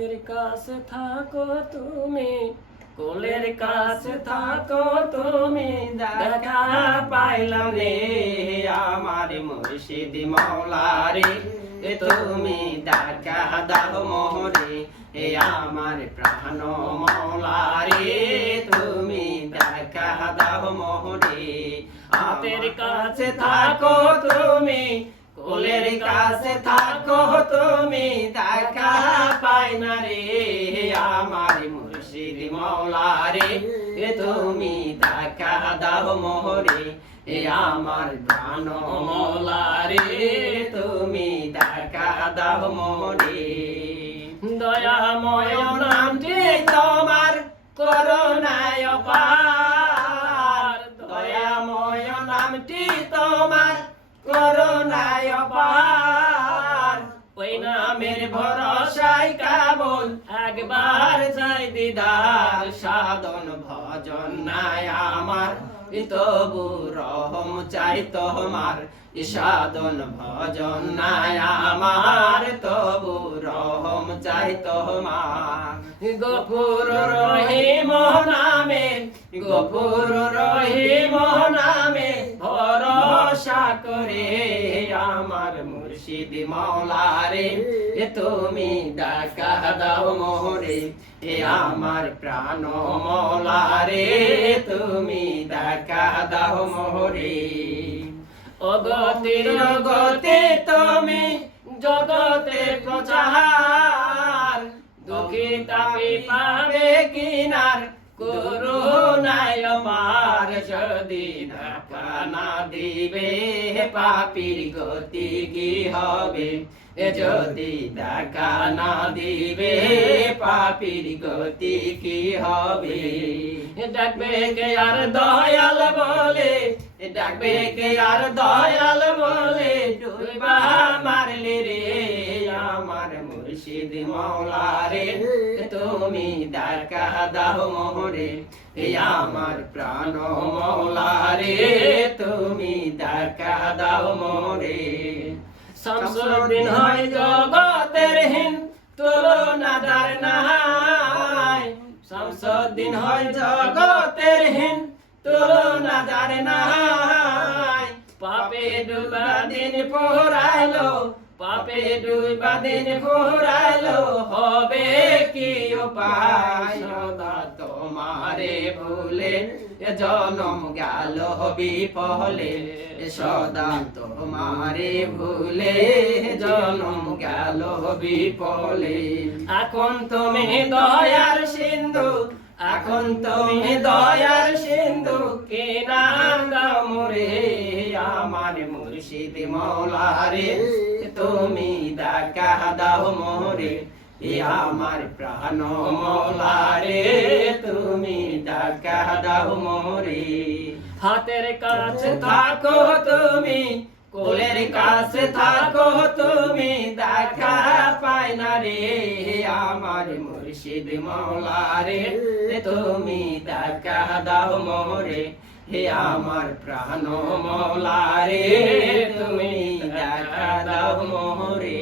হাতের কাছে থাকো তুমি, কোলের কাছে থাকো তুমি, দেখা পাইলাম রে আমার মুর্শিদ মাওলা রে, তুমি দেখা দাও মোরে এ আমার প্রাণ মাওলা রে, তুমি দেখা দাও মোরে। হাতের কাছে থাকো তুমি, কোলের কাছে থাকো তুমি, দেখা পাই না রে আমার মুর্শিদ মাওলা রে, তুমি দেখা দাও মোরে এ আমার প্রাণ মাওলা রে, তুমি দেখা দাও মোরে। দয়াময় নামটি তোমার করুণায় অপার, দয়াময় নামটি তোমার করুণায় অপার, ওই নামের ভরসায় কেবল একবার চাই দিদার, সাধন ভজন নাই আমার তবু রহম চাই তোমার, সাধন ভজন নাই আমার তবু রহম চাই তোমার। গফুর রহিম নামে, গফুর রহিম নামে ভরসা করে আমার মুর্শিদ মাওলা রে, তুমি দেখা দাও মোরে এ আমার প্রাণ মাওলা রে, তুমি দেখা দাও মোরে। অগতির গতি তুমি জগতে প্রচার, দুঃখী তাপি পাবে কিনার করুণায় আমার, যদি দেখা না দিবে পাপির গতি কি হবে, যদি দেখা না দিবে পাপির গতি কি হবে। ডাকবে কে আর দয়াল বলে, ডাকবে কে আর দয়াল বলে, ডুবা মারলে রে আমার মুর্শিদ মাওলা রে, তুমি দেখা দাও মোরে এ আমার প্রাণ মাওলা রে, তুমি দেখা দাও মোরে। শামসুদ্দিন হয় জগতের হিন তুলনাদার নাই, শামসুদ্দিন হয় জগতের হিন তুলনাদার নাই, পাপে ডুবা দিন পোহাইলো, পাপে ডুবা দিন পোহাইলো, হবে কি উপায় সদা তোমারে ভুলে জনম গেল বিফলে, সদা তোমারে ভুলে জনম গেল বিফলে। এখন তুমি দয়ার সিন্ধু, এখন তুমি দয়ার সিন্ধু, কে নাম দাও মোরে আমার মুর্শিদ মাওলা রে, তুমি দেখা দাও মোরে এ আমার প্রাণ মাওলা রে, তুমি দেখা দাও মোরে। হাতের কাছে থাকো তুমি, কোলের কাছে থাকো তুমি, দেখা পাই না রে আমার মুর্শিদ মাওলা রে, তুমি দেখা দাও মোরে হে আমার প্রাণ মাওলা রে, তুমি দেখা দাও মোরে।